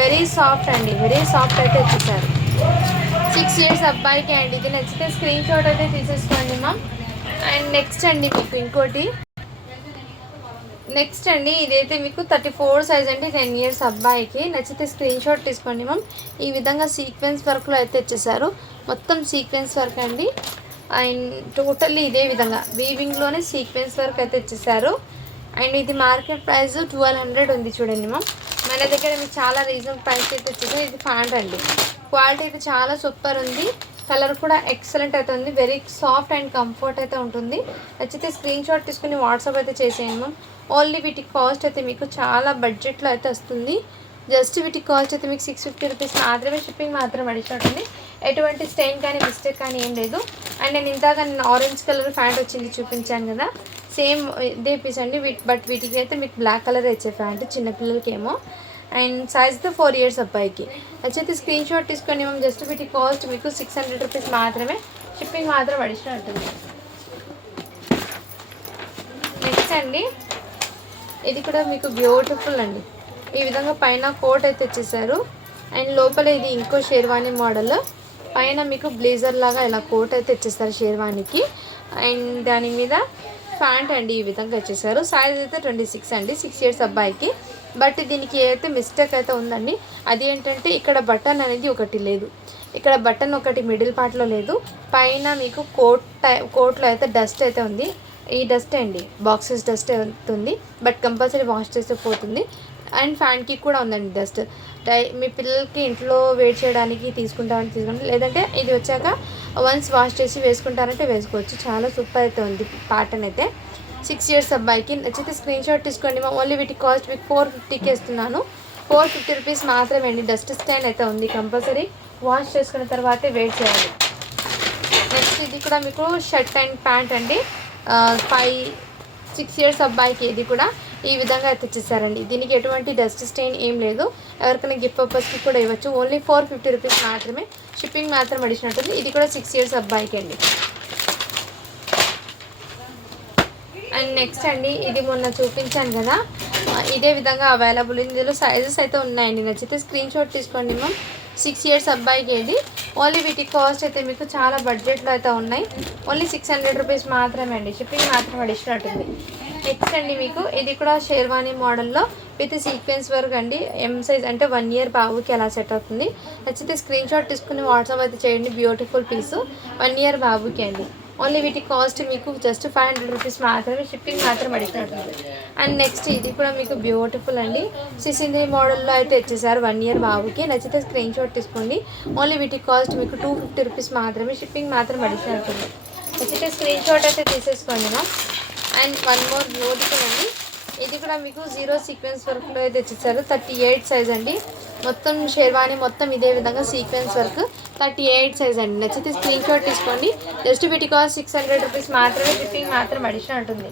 వెరీ సాఫ్ట్ అండి, వెరీ సాఫ్ట్ అయితే వచ్చేసారు. 6 years అబ్బాయికి అండి. ఇది నచ్చితే స్క్రీన్ షాట్ అయితే తీసేసుకోండి మ్యామ్. అండ్ నెక్స్ట్ అండి మీకు ఇంకోటి, నెక్స్ట్ అండి ఇదైతే మీకు 34 సైజ్ అండి. 10 years అబ్బాయికి. నచ్చితే స్క్రీన్ షాట్ తీసుకోండి మ్యామ్. ఈ విధంగా సీక్వెన్స్ వర్క్లో అయితే వచ్చేసారు. మొత్తం సీక్వెన్స్ వర్క్ అండి. అండ్ టోటల్లీ ఇదే విధంగా వీవింగ్లోనే సీక్వెన్స్ వర్క్ అయితే వచ్చేసారు. అండ్ ఇది మార్కెట్ ప్రైస్ 1200 ఉంది చూడండి మ్యామ్. మన దగ్గర మీకు చాలా రీజనబుల్ ప్రైస్ అయితే వచ్చేసారు. ఇది ఫ్యాంట్ అండి. క్వాలిటీ అయితే చాలా సూపర్ ఉంది. కలర్ కూడా ఎక్సలెంట్ అయితే ఉంది. వెరీ సాఫ్ట్ అండ్ కంఫర్ట్ అయితే ఉంటుంది. నచ్చితే స్క్రీన్ షాట్ తీసుకుని వాట్సాప్ అయితే చేసేయండి మ్యామ్. ఓన్లీ వీటి కాస్ట్ అయితే మీకు చాలా బడ్జెట్లో అయితే వస్తుంది. జస్ట్ వీటి కాస్ట్ అయితే మీకు 650 రూపీస్ మాత్రమే. షిప్పింగ్ మాత్రం అడిషనల్ ఉంటుంది. ఎటువంటి స్టెయిన్ కానీ మిస్టేక్ కానీ ఏం లేదు. అండ్ నేను ఆరెంజ్ కలర్ ఫ్యాంట్ వచ్చింది చూపించాను కదా, సేమ్ ఇదే పీస్ అండి. బట్ వీటికి అయితే మీకు బ్లాక్ కలర్ వచ్చే ఫ్యాంట్, చిన్నపిల్లలకేమో. అండ్ సైజ్తో 4 years అబ్బాయికి. నచ్చితే స్క్రీన్ షాట్ తీసుకొని మేము జస్ట్ వీటి కాస్ట్ మీకు 600 రూపీస్ మాత్రమే. షిప్పింగ్ మాత్రం అడిషనల్ ఉంటుంది. నెక్స్ట్ అండి ఇది కూడా మీకు బ్యూటిఫుల్ అండి. ఈ విధంగా పైన కోట్ అయితే వచ్చేసారు. అండ్ లోపల ఇది ఇంకో షేర్వానీ మోడల్. పైన మీకు బ్లేజర్ లాగా ఇలా కోట్ అయితే వచ్చేస్తారు షేర్వానీకి. అండ్ దాని మీద ప్యాంట్ అండి ఈ విధంగా వచ్చేసారు. సైజ్ అయితే 26 అండి. 6 years అబ్బాయికి. బట్ దీనికి ఏదైతే మిస్టేక్ అయితే ఉందండి, అది ఏంటంటే ఇక్కడ బటన్ అనేది ఒకటి లేదు. ఇక్కడ బటన్ ఒకటి మిడిల్ పార్ట్లో లేదు. పైన మీకు కోట్లో అయితే డస్ట్ అయితే ఉంది. ఈ డస్ట్ అండి బాక్సెస్ డస్ట్ అవుతుంది, బట్ కంపల్సరీ వాష్ చేస్తే పోతుంది. అండ్ ఫ్యాన్కి కూడా ఉందండి డస్ట్. మీ పిల్లలకి ఇంట్లో వేడి చేయడానికి తీసుకుంటారంటే తీసుకోండి, లేదంటే ఇది వచ్చాక వన్స్ వాష్ చేసి వేసుకుంటారంటే వేసుకోవచ్చు. చాలా సూపర్ అయితే ఉంది ప్యాటర్న్ అయితే. 6 years అబ్బాయికి. నచ్చితే స్క్రీన్ షాట్ తీసుకోండి. ఓన్లీ వీటి కాస్ట్ మీకు 450కి ఇస్తున్నాను. 450 రూపీస్ మాత్రమే అండి. డస్ట్ స్టైన్ అయితే ఉంది, కంపల్సరీ వాష్ చేసుకున్న తర్వాతే వేడి చేయాలి. నెక్స్ట్ ఇది కూడా మీకు షర్ట్ అండ్ ప్యాంట్ అండి. 6 years అబ్బాయికి. ఇది కూడా ఈ విధంగా అయితే తెచ్చేసారండి. దీనికి ఎటువంటి డస్ట్ స్టెయిన్ ఏం లేదు. ఎవరికైనా గిఫ్ట్ పర్పస్కి కూడా ఇవ్వచ్చు. ఓన్లీ 450 రూపీస్ మాత్రమే. షిప్పింగ్ మాత్రం అడిషనల్ ఉంటుంది. ఇది కూడా 6 years అబ్బాయికి అండి. అండ్ నెక్స్ట్ అండి ఇది మొన్న చూపించాను కదా, ఇదే విధంగా అవైలబుల్. ఇందులో సైజెస్ అయితే ఉన్నాయండి. నచ్చితే స్క్రీన్ షాట్ తీసుకోండి మ్యామ్. 6 years అబ్బాయికి ఇది. ఓన్లీ వీటి కాస్ట్ అయితే మీకు చాలా బడ్జెట్లో అయితే ఉన్నాయి. ఓన్లీ 600 రూపీస్ మాత్రమే అండి. షిప్పింగ్ మాత్రం అడిషనల్ ఉంటుంది. నెక్స్ట్ అండి మీకు ఇది కూడా షేర్వానీ మోడల్లో విత్ సీక్వెన్స్ వర్క్ అండి. ఎం సైజ్ అంటే 1 year బాబుకి అలా సెట్ అవుతుంది. నచ్చితే స్క్రీన్ షాట్ తీసుకుని వాట్సాప్ అయితే చేయండి. బ్యూటిఫుల్ పీసు 1 year బాబుకి అండి. ఓన్లీ వీటి కాస్ట్ మీకు జస్ట్ 500 రూపీస్ మాత్రమే. షిప్పింగ్ మాత్రం అడిషనల్ ఉంటుంది. అండ్ నెక్స్ట్ ఇది కూడా మీకు బ్యూటిఫుల్ అండి. సిసింద్రి మోడల్లో అయితే వచ్చేసారు 1 year బాబుకి. నచ్చితే స్క్రీన్ షాట్ తీసుకోండి. ఓన్లీ వీటి కాస్ట్ మీకు 250 రూపీస్ మాత్రమే. షిప్పింగ్ మాత్రం అడిషనల్ ఉంటుంది. నచ్చితే స్క్రీన్ షాట్ అయితే తీసేసుకోండి ma'am. And one more beautiful అండి. ఇది కూడా మీకు 0 సీక్వెన్స్ వర్క్లో అయితే వచ్చేసారు. 38 సైజ్ అండి. మొత్తం షేర్వానీ మొత్తం ఇదే విధంగా సీక్వెన్స్ వర్క్. 38 సైజ్ అండి. నచ్చితే స్క్రీన్ షాట్ తీసుకోండి. జస్ట్ వీటి కాస్ట్ 600 రూపీస్ మాత్రమే. షిప్పింగ్ మాత్రం అడిషనల్ ఉంటుంది.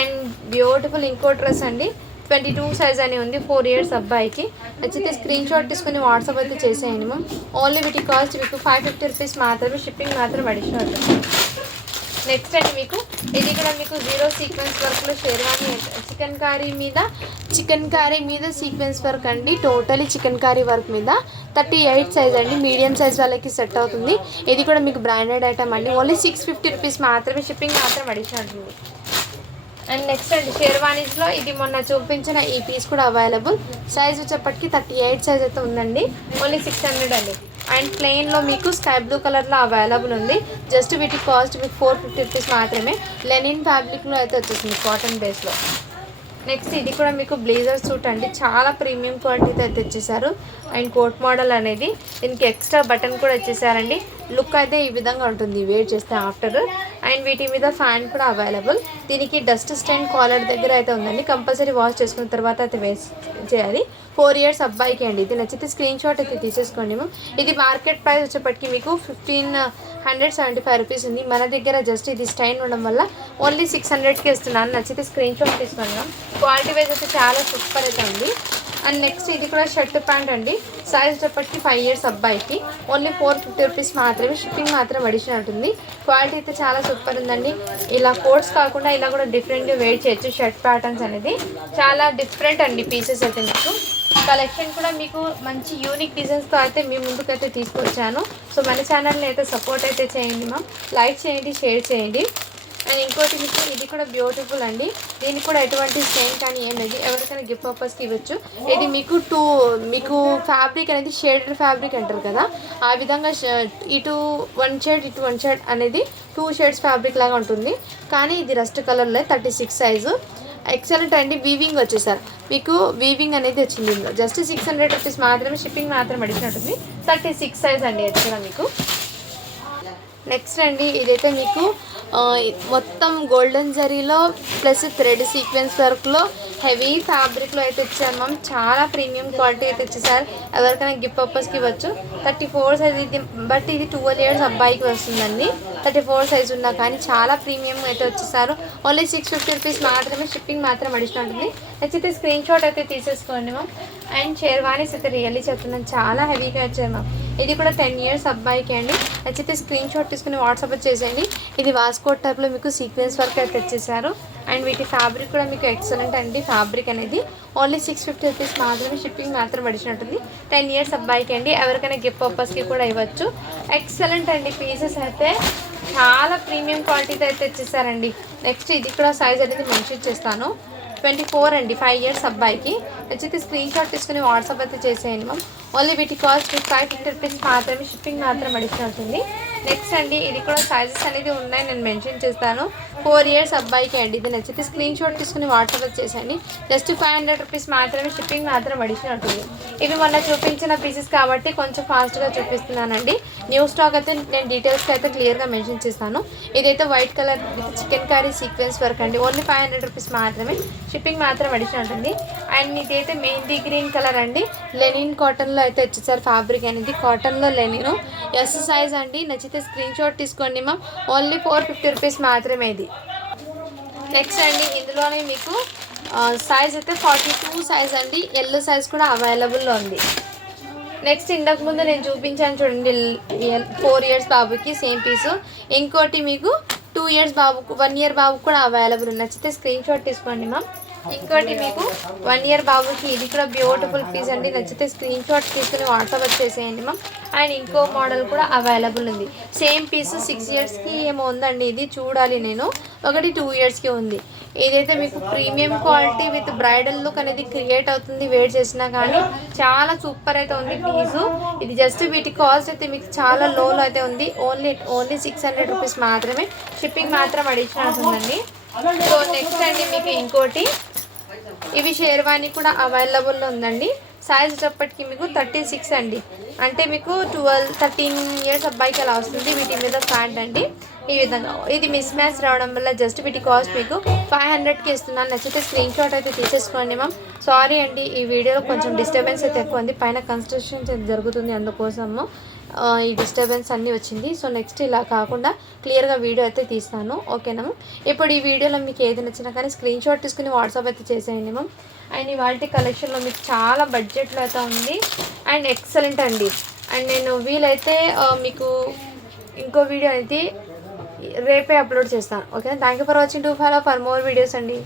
అండ్ బ్యూటిఫుల్ ఇంకో డ్రెస్ అండి. 22 సైజ్ అని ఉంది. 4 years అబ్బాయికి. నచ్చితే స్క్రీన్ షాట్ తీసుకుని వాట్సాప్ అయితే చేసేయండి మ్యామ్. ఓన్లీ వీటి కాస్ట్ మీకు 550 రూపీస్ మాత్రమే. షిప్పింగ్ మాత్రం అడిషనల్ ఉంటుంది. నెక్స్ట్ అండి మీకు ఇది కూడా మీకు 0 సీక్వెన్స్ వర్క్లో షేర్వానీ చికెన్ కారీ మీద సీక్వెన్స్ వర్క్ అండి. టోటలీ చికెన్ కారీ వర్క్ మీద 38 సైజ్ అండి. మీడియం సైజ్ వాళ్ళకి సెట్ అవుతుంది. ఇది కూడా మీకు బ్రాండెడ్ ఐటమ్ అండి. ఓన్లీ 650 రూపీస్ మాత్రమే. షిప్పింగ్ మాత్రం అడిషనల్ ఉంటుంది. అండ్ నెక్స్ట్ అండి షేర్వానీస్లో ఇది మొన్న చూపించిన ఈ పీస్ కూడా అవైలబుల్. సైజ్ వచ్చేప్పటికి 38 సైజ్ అయితే ఉందండి. ఓన్లీ 600 అండి. అండ్ ప్లెయిన్లో మీకు స్కై బ్లూ కలర్లో అవైలబుల్ ఉంది. జస్ట్ వీటి కాస్ట్ మీకు 450 రూపీస్ మాత్రమే. లెనిన్ ఫ్యాబ్రిక్లో అయితే వచ్చేసింది కాటన్ బేస్లో. నెక్స్ట్ ఇది కూడా మీకు బ్లేజర్ సూట్ అండి, చాలా ప్రీమియం క్వాలిటీతో అయితే తెచ్చేసారు. అండ్ కోట్ మోడల్ అనేది, దీనికి ఎక్స్ట్రా బటన్ కూడా ఇచ్చేసారండి. లుక్ అయితే ఈ విధంగా ఉంటుంది వేర్ చేస్తే ఆఫ్టర్. అండ్ వీటి మీద ఫ్యాన్ కూడా అవైలబుల్. దీనికి డస్ట్ స్టైన్ కాలర్ దగ్గర అయితే ఉందండి, కంపల్సరీ వాష్ చేసుకున్న తర్వాత అయితే చేయాలి. 4 ఇయర్స్ అబ్బాయికి అండి. ఇది నచ్చితే స్క్రీన్ షాట్ అయితే తీసేసుకోండి. ఇది మార్కెట్ ప్రైస్ వచ్చేప్పటికి మీకు 1575 రూపీస్ ఉంది. మన దగ్గర జస్ట్ ఇది స్టైన్ ఉండడం వల్ల ఓన్లీ 600కి ఇస్తున్నాను. నచ్చితే స్క్రీన్ షాట్ తీసుకున్నాం. క్వాలిటీ వైజ్ అయితే చాలా సూపర్ అయితే ఉంది. అండ్ నెక్స్ట్ ఇది కూడా షర్ట్ ప్యాంట్ అండి, సైజ్ వచ్చేప్పటికి 5 ఇయర్స్ అబ్బాయికి ఓన్లీ 450 రూపీస్ మాత్రమే. షిప్పింగ్ మాత్రం అడిషనల్ ఉంటుంది. క్వాలిటీ అయితే చాలా సూపర్ ఉందండి. ఇలా కోట్స్ కాకుండా ఇలా కూడా డిఫరెంట్గా వేర్ చేయొచ్చు. షర్ట్ ప్యాటర్న్స్ అనేది చాలా డిఫరెంట్ అండి. పీసెస్ అయితే మీకు కలెక్షన్ కూడా మీకు మంచి యూనిక్ డిజైన్స్తో అయితే మీ ముందుకైతే తీసుకొచ్చాను. సో మన ఛానల్ని అయితే సపోర్ట్ అయితే చేయండి మ్యామ్, లైక్ చేయండి, షేర్ చేయండి. అండ్ ఇంకోటి మీకు ఇది కూడా బ్యూటిఫుల్ అండి, దీనికి కూడా ఎటువంటి స్టెయిన్ కానీ ఏం లేదు, ఎవరికైనా గిఫ్ట్ పర్పస్కి ఇవ్వచ్చు. ఇది మీకు ఫ్యాబ్రిక్ అనేది షేడెడ్ ఫ్యాబ్రిక్ అంటారు కదా, ఆ విధంగా ఇటు 1 షేడ్ ఇటు 1 షేడ్ అనేది 2 షేడ్స్ ఫ్యాబ్రిక్ లాగా ఉంటుంది. కానీ ఇది రస్ట్ కలర్లో 36 సైజు. ఎక్సలెంట్ అండి. వీవింగ్ వచ్చేసారు, మీకు వీవింగ్ అనేది వచ్చింది. జస్ట్ 600 రూపీస్ మాత్రమే. షిప్పింగ్ మాత్రం అడిగినట్టుంది. 36 సైజ్ అండి అది కూడా మీకు. నెక్స్ట్ అండి ఇదైతే మీకు మొత్తం గోల్డెన్ జరీలో ప్లస్ థ్రెడ్ సీక్వెన్స్ వర్క్లో హెవీ ఫ్యాబ్రిక్లో అయితే ఇచ్చారు మ్యామ్. చాలా ప్రీమియం క్వాలిటీ అయితే ఇచ్చేసారు. ఎవరికైనా గిఫ్ట్ పర్పస్కి ఇవ్వచ్చు. 34 సైజ్ ఇది, బట్ ఇది 12 ఇయర్స్ అబ్బాయికి వస్తుందండి. 34 సైజ్ ఉన్నా కానీ చాలా ప్రీమియం అయితే వచ్చేసారు. ఓన్లీ 650 రూపీస్ మాత్రమే. షిప్పింగ్ మాత్రం అడిషనల్ ఉంటుంది. నచ్చితే స్క్రీన్ షాట్ అయితే తీసేసుకోండి మ్యామ్. అండ్ షేర్వానీస్ అయితే రియల్లీ చెప్తున్నాను, చాలా హెవీగా వచ్చాయి మ్యామ్. ఇది కూడా 10 ఇయర్స్ అబ్బాయికి అండి. నచ్చితే స్క్రీన్ షాట్ తీసుకుని వాట్సాప్ చేసేయండి. ఇది వాస్కోట్ టైప్లో మీకు సీక్వెన్స్ వర్క్ అయితే తెచ్చేసారు. అండ్ వీటి ఫ్యాబ్రిక్ కూడా మీకు ఎక్సలెంట్ అండి. ఫ్యాబ్రిక్ అనేది ఓన్లీ 650 రూపీస్ మాత్రమే. షిప్పింగ్ మాత్రం అడిషనల్ ఉంటుంది. 10 ఇయర్స్ అబ్బాయికి అండి. ఎవరికైనా గిఫ్ట్ పర్పస్కి కూడా ఇవ్వచ్చు. ఎక్సలెంట్ అండి. పీసెస్ అయితే చాలా ప్రీమియం క్వాలిటీతో అయితే తెచ్చేసారండి. నెక్స్ట్ ఇది కూడా సైజ్ అనేది మెన్షన్ చేస్తాను. 24 అండి, 5 ఇయర్స్ అబ్బాయికి. నచ్చితే స్క్రీన్ షాట్ తీసుకుని వాట్సాప్ అయితే చేసేయండి మ్యామ్. ఓన్లీ వీటి కాస్ట్ 550 రూపీస్ మాత్రమే. షిప్పింగ్ మాత్రం అడిషనల్ అవుతుంది. నెక్స్ట్ అండి ఇది కూడా సైజెస్ అనేది ఉన్నాయి, నేను మెన్షన్ చేస్తాను. 4 ఇయర్స్ అబ్బాయికి అండి. ఇది నచ్చితే స్క్రీన్ షాట్ తీసుకుని వాట్సాప్ చేసేయండి. జస్ట్ 500 రూపీస్ మాత్రమే. షిప్పింగ్ మాత్రం అడిషనల్ ఉంటుంది. ఇవి మొన్న చూపించిన పీసెస్ కాబట్టి కొంచెం ఫాస్ట్గా చూపిస్తున్నానండి. న్యూ స్టాక్ అయితే నేను డీటెయిల్స్కి అయితే క్లియర్గా మెన్షన్ చేస్తాను. ఇదైతే white colour with chicken curry sequence work అండి. ఓన్లీ 500 రూపీస్ మాత్రమే. షిప్పింగ్ మాత్రం అడిషనల్ ఉంటుంది. అండ్ ఇదైతే మెహందీ గ్రీన్ కలర్ అండి. లెనిన్ కాటన్లో అయితే వచ్చేసారు. ఫ్యాబ్రిక్ అనేది కాటన్లో లెనిన్ ఎస్ సైజ్ అండి. నచ్చితే స్క్రీన్ షాట్ తీసుకోండి మ్యామ్. ఓన్లీ 450 రూపీస్ మాత్రమే ఇది. నెక్స్ట్ అండి ఇందులోనే మీకు సైజ్ అయితే 42 సైజ్ అండి. ఎల్ సైజ్ కూడా అవైలబుల్లో ఉంది. నెక్స్ట్ ఇంతకు ముందు నేను చూపించాను చూడండి, 4 ఇయర్స్ బాబుకి సేమ్ పీసు. ఇంకోటి మీకు 2 ఇయర్స్ బాబుకు, 1 ఇయర్ బాబుకు కూడా అవైలబుల్. నచ్చితే స్క్రీన్ షాట్ తీసుకోండి మ్యామ్. ఇంకోటి మీకు 1 ఇయర్ బాబుకి ఇది కూడా బ్యూటిఫుల్ పీస్ అండి. నచ్చితే స్క్రీన్ షాట్ తీసుకుని వాట్సాప్ వచ్చేసేయండి మ్యామ్. అండ్ ఇంకో మోడల్ కూడా అవైలబుల్ ఉంది. సేమ్ పీస్ 6 ఇయర్స్కి ఏమో ఉందండి, ఇది చూడాలి నేను. ఒకటి 2 ఇయర్స్కి ఉంది. ఇదైతే మీకు premium quality with bridal look అనేది క్రియేట్ అవుతుంది వేర్ చేసినా కానీ. చాలా సూపర్ అయితే ఉంది పీసు. ఇది జస్ట్ వీటి కాస్ట్ అయితే మీకు చాలా లోలో అయితే ఉంది. ఓన్లీ 600 రూపీస్ మాత్రమే. షిప్పింగ్ మాత్రం అడిషనల్ ఉందండి. సో నెక్స్ట్ అండి మీకు ఇంకోటి, ఇవి షేర్వానీ కూడా అవైలబుల్లో ఉందండి. సైజ్ వచ్చేప్పటికి మీకు 36 అండి. అంటే మీకు 13 ఇయర్స్ అబ్బాయికి అలా వస్తుంది. వీటి మీద ప్యాంట్ అండి ఈ విధంగా. ఇది మిస్ మ్యాచ్ రావడం వల్ల జస్ట్ వీటి కాస్ట్ మీకు 500కి ఇస్తున్నాను. నచ్చితే స్క్రీన్ షాట్ అయితే తీసేసుకోండి మ్యామ్. సారీ అండి, ఈ వీడియోలో కొంచెం డిస్టర్బెన్స్ అయితే ఎక్కువ ఉంది. పైన కన్స్ట్రక్షన్స్ జరుగుతుంది, అందుకోసము ఈ డిస్టర్బెన్స్ అన్నీ వచ్చింది. సో నెక్స్ట్ ఇలా కాకుండా క్లియర్గా వీడియో అయితే తీస్తాను, ఓకేనా మ్యామ్. ఇప్పుడు ఈ వీడియోలో మీకు ఏది నచ్చినా కానీ స్క్రీన్ షాట్ తీసుకుని వాట్సాప్ అయితే చేసేయండి మ్యామ్. అండ్ ఇవాళ కలెక్షన్లో మీకు చాలా బడ్జెట్లో అయితే ఉంది అండ్ ఎక్సలెంట్ అండి. అండ్ నేను వీలైతే మీకు ఇంకో వీడియో అయితే రేపే అప్లోడ్ చేస్తాను, ఓకేనా. Thank you for watching. To follow for more videos అండి.